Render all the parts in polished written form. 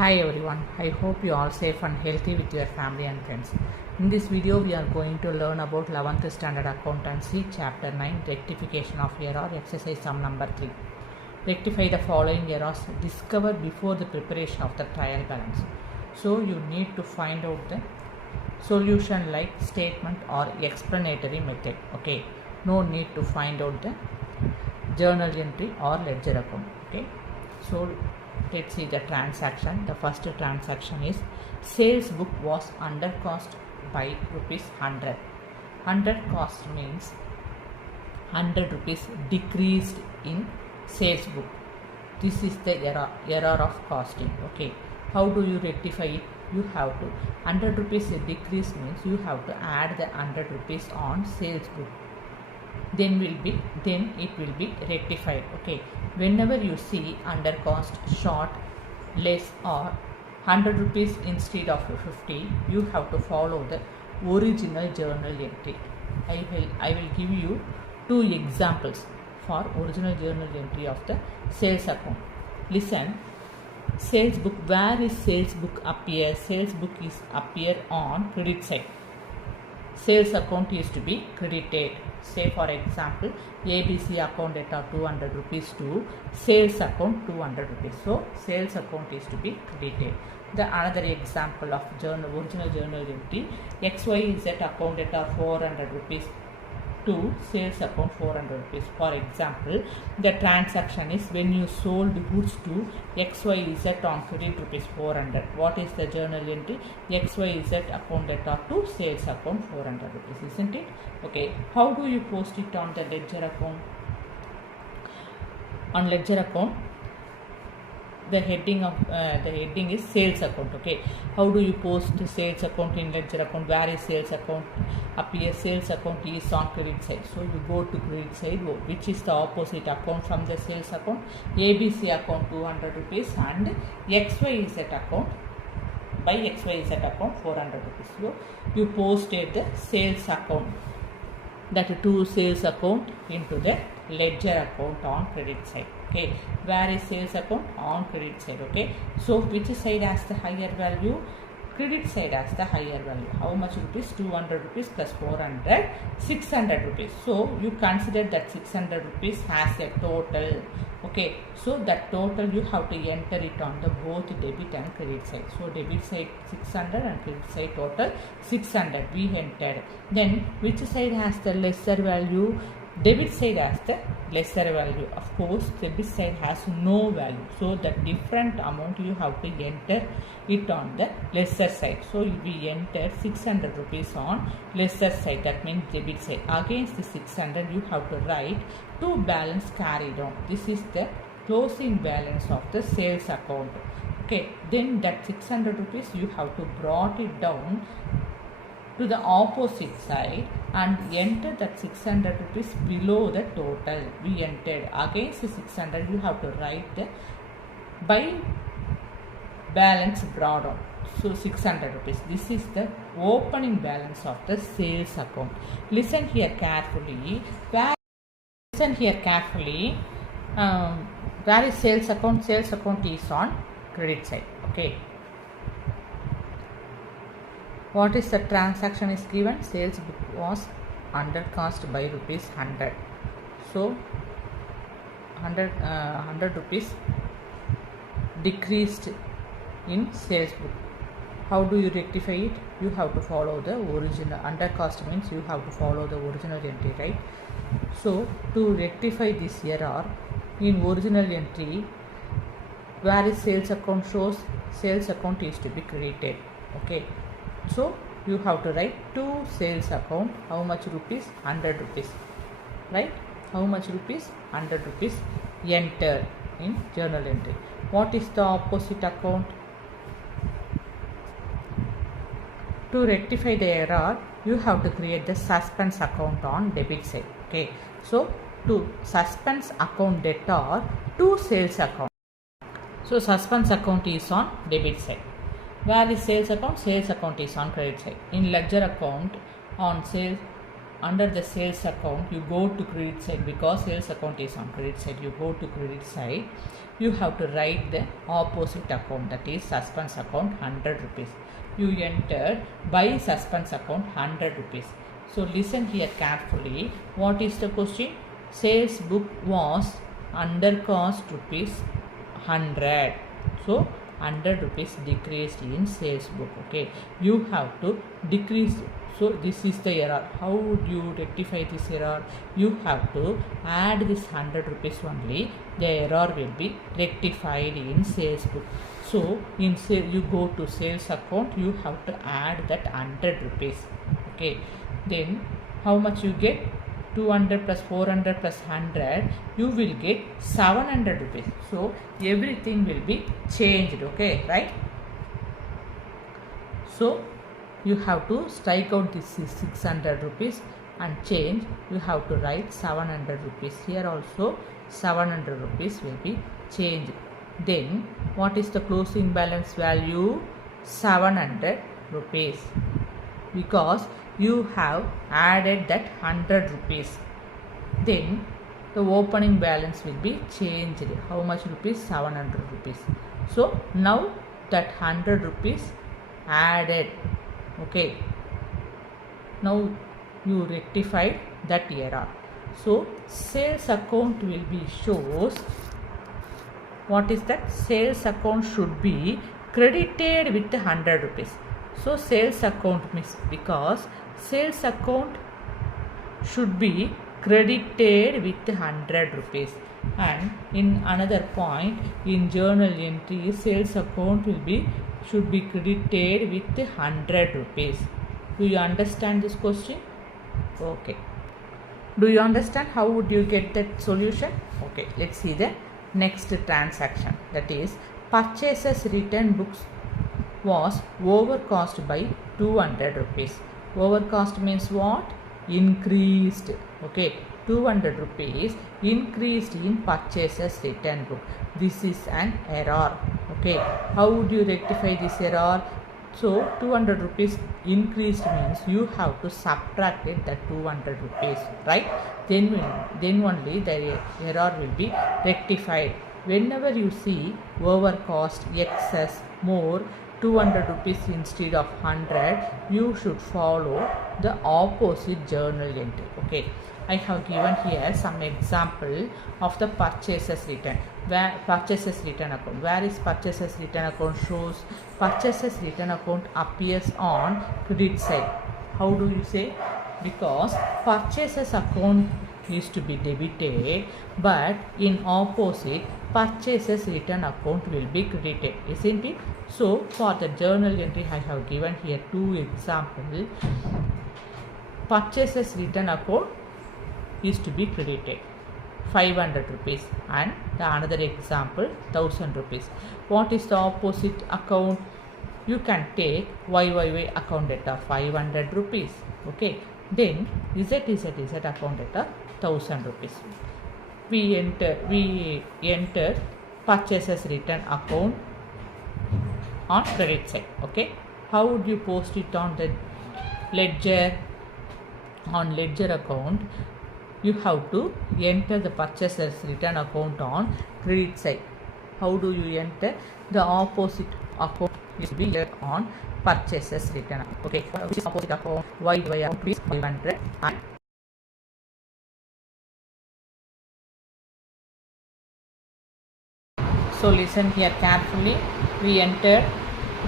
Hi everyone, I hope you are safe and healthy with your family and friends. In this video, we are going to learn about 11th Standard Accountancy, Chapter 9, Rectification of Error, Exercise Sum number 3. Rectify the following errors discovered before the preparation of the trial balance. So, you need to find out the solution like statement or explanatory method. Okay, no need to find out the journal entry or ledger account. Okay, so let's see the transaction. The first transaction is sales book was under cost by rupees 100. 100 cost means 100 rupees decreased in sales book. This is the error of costing. Okay, how do you rectify it? You have to 100 rupees decrease means you have to add the 100 rupees on sales book. Then it will be rectified. Okay, whenever you see under cost, short, less or 100 rupees instead of 50, you have to follow the original journal entry. I will give you two examples for original journal entry of the sales account. Listen, sales book, where is sales book appear? Sales book is appear on credit side. Sales account is to be credited. Say for example, ABC account data 200 rupees to sales account 200 rupees. So sales account is to be credited. The another example of original journal entry, XYZ account data 400 rupees to sales account 400 rupees. For example, the transaction is when you sold goods to XYZ on credit rupees 400. What is the journal entry? XYZ account data to sales account 400 rupees, isn't it? Okay, how do you post it on the ledger account? On ledger account, the heading is sales account. Okay, how do you post the sales account in ledger account? Where is sales account appear? Sales account is on credit side, so you go to credit side, which is the opposite account from the sales account. ABC account 200 rupees and XYZ account by XYZ account 400 rupees. So you posted the sales account, that two sales account into the ledger account on credit side. Okay, where is sales account? On credit side. Okay, so which side has the higher value? Credit side has the higher value. How much rupees? 200 rupees plus 400, 600 rupees. So you consider that 600 rupees has a total. Okay, so that total you have to enter it on the both debit and credit side. So debit side 600 and credit side total 600 we entered. Then which side has the lesser value? Debit side has the lesser value. Of course, debit side has no value. So the different amount you have to enter it on the lesser side. So we enter 600 rupees on lesser side. That means debit side. Against the 600, you have to write to balance carried on. This is the closing balance of the sales account. Okay. Then that 600 rupees you have to brought it down to the opposite side and enter that 600 rupees below the total we entered. Against the 600 you have to write the by balance brought down. So 600 rupees. This is the opening balance of the sales account. Listen here carefully. Where is sales account? Sales account is on credit side. Okay. What is the transaction is given? Sales book was under cost by rupees 100. So 100 rupees decreased in sales book. How do you rectify it? You have to follow the original. Under cost means you have to follow the original entry, right? So to rectify this error in original entry, where is sales account shows? Sales account is to be credited. Okay. So you have to write to sales account. How much rupees? 100 rupees. Right? How much rupees? 100 rupees. Enter in journal entry. What is the opposite account? To rectify the error, you have to create the suspense account on debit side. Okay. So to suspense account debtor to sales account. So suspense account is on debit side. Where is sales account? Sales account is on credit side. In ledger account on sales under the sales account, you go to credit side because sales account is on credit side. You go to credit side, you have to write the opposite account, that is suspense account 100 rupees. You entered by suspense account 100 rupees. So listen here carefully. What is the question? Sales book was under cost rupees 100. So 100 rupees decreased in sales book. Okay, you have to decrease. So this is the error. How would you rectify this error? You have to add this 100 rupees only. The error will be rectified in sales book. So in sale, you go to sales account, you have to add that 100 rupees. Okay, then how much you get? 200 plus 400 plus 100, you will get 700 rupees. So everything will be changed. Okay, right? So you have to strike out this 600 rupees and change. You have to write 700 rupees. Here also 700 rupees will be changed. Then what is the closing balance value? 700 rupees, because you have added that 100 rupees. Then the opening balance will be changed. How much rupees? 700 rupees. So now that 100 rupees added. Okay, now you rectified that error. So sales account will be shows. What is that? Sales account should be credited with 100 rupees. So sales account means, because sales account should be credited with 100 rupees. And in another point, in journal entry, sales account should be credited with 100 rupees. Do you understand this question? Okay. Do you understand how would you get that solution? Okay, let's see the next transaction. That is, purchases return books was overcost by 200 rupees. Overcost means what? Increased. Okay, 200 rupees increased in purchases return book. This is an error. Okay, how would you rectify this error? So 200 rupees increased means you have to subtract it, that 200 rupees, right? Then only the error will be rectified. Whenever you see overcost, excess, more, 200 rupees instead of 100, you should follow the opposite journal entry. Okay, I have given here some example of the purchases return. Where purchases return account, where is purchases return account shows? Purchases return account appears on credit side. How do you say? Because purchases account is to be debited, but in opposite, purchases return account will be credited, isn't it? So for the journal entry, I have given here two examples. Purchases return account is to be credited 500 rupees, and the another example 1000 rupees. What is the opposite account? You can take YYY account data 500 rupees. Okay, then ZZZ account data 1000 rupees. We enter purchases return account on credit side. Okay, how would you post it on the ledger? On ledger account, you have to enter the purchases return account on credit side. How do you enter? The opposite account is be on purchases return. Okay, which is opposite account? YY account is 500 and so listen here carefully. We enter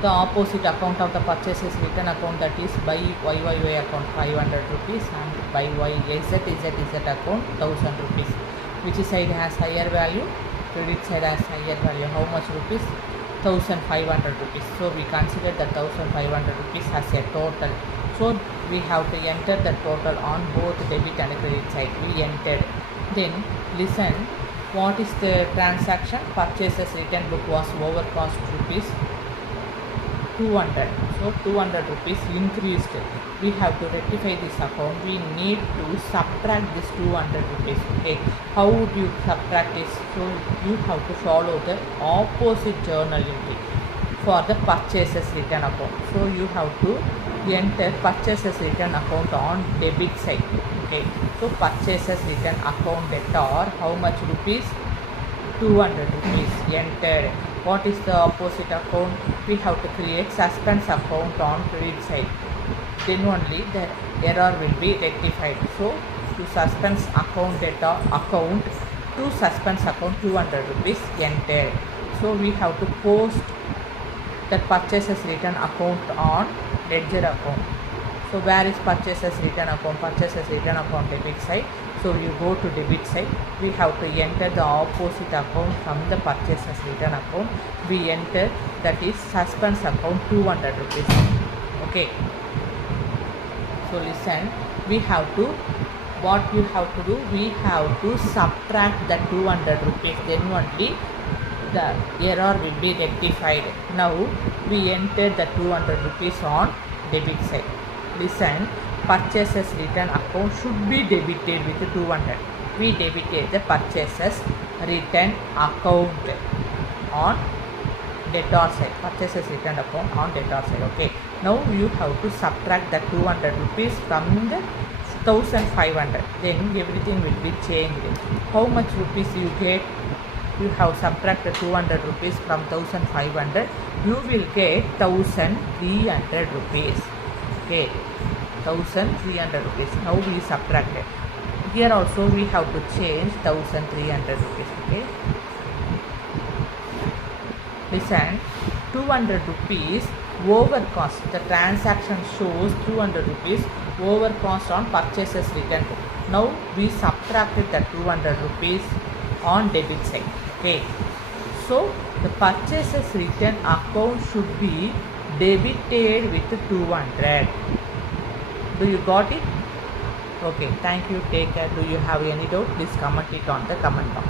the opposite account of the purchases return account, that is by YYY account 500 rupees and by YZZ account 1000 rupees. Which side has higher value? Credit side has higher value. How much rupees? 1500 rupees. So we consider the 1500 rupees as a total. So we have to enter the total on both debit and credit side. We entered. Then listen. What is the transaction? Purchases return book was overcost rupees 200. So 200 rupees increased. We have to rectify this account. We need to subtract this 200 rupees. Okay, how would you subtract this? So you have to follow the opposite journal entry. for the purchases return account. So you have to enter purchases return account on debit side. Okay, so purchases return account debtor, how much rupees? 200 rupees entered. What is the opposite account? We have to create suspense account on credit side. Then only the error will be rectified. So to suspense account debtor account, to suspense account 200 rupees entered. So we have to post that purchases return account on ledger account. So where is purchases return account? Purchases return account debit side. So you go to debit side. We have to enter the opposite account from the purchases return account. We enter that is suspense account 200 rupees. Okay. So listen. We have to, what you have to do? We have to subtract the 200 rupees. Then only the error will be rectified. Now we enter the 200 rupees on debit side. Listen, purchases return account should be debited with 200. We debited the purchases return account on debtor side. Purchases return account on debtor side. Okay. Now you have to subtract the 200 rupees from the 1500. Then everything will be changed. How much rupees you get? You have subtracted 200 rupees from 1500. You will get 1300 rupees. Okay, 1300 rupees. Now we subtracted. Here also we have to change 1300 rupees. Okay. Listen, 200 rupees over cost. The transaction shows 200 rupees over cost on purchases return. Now we subtracted the 200 rupees on debit side. Okay. So the purchases return account should be debited with 200. Do you got it? Okay, thank you. Take care. Do you have any doubt? Please comment it on the comment box.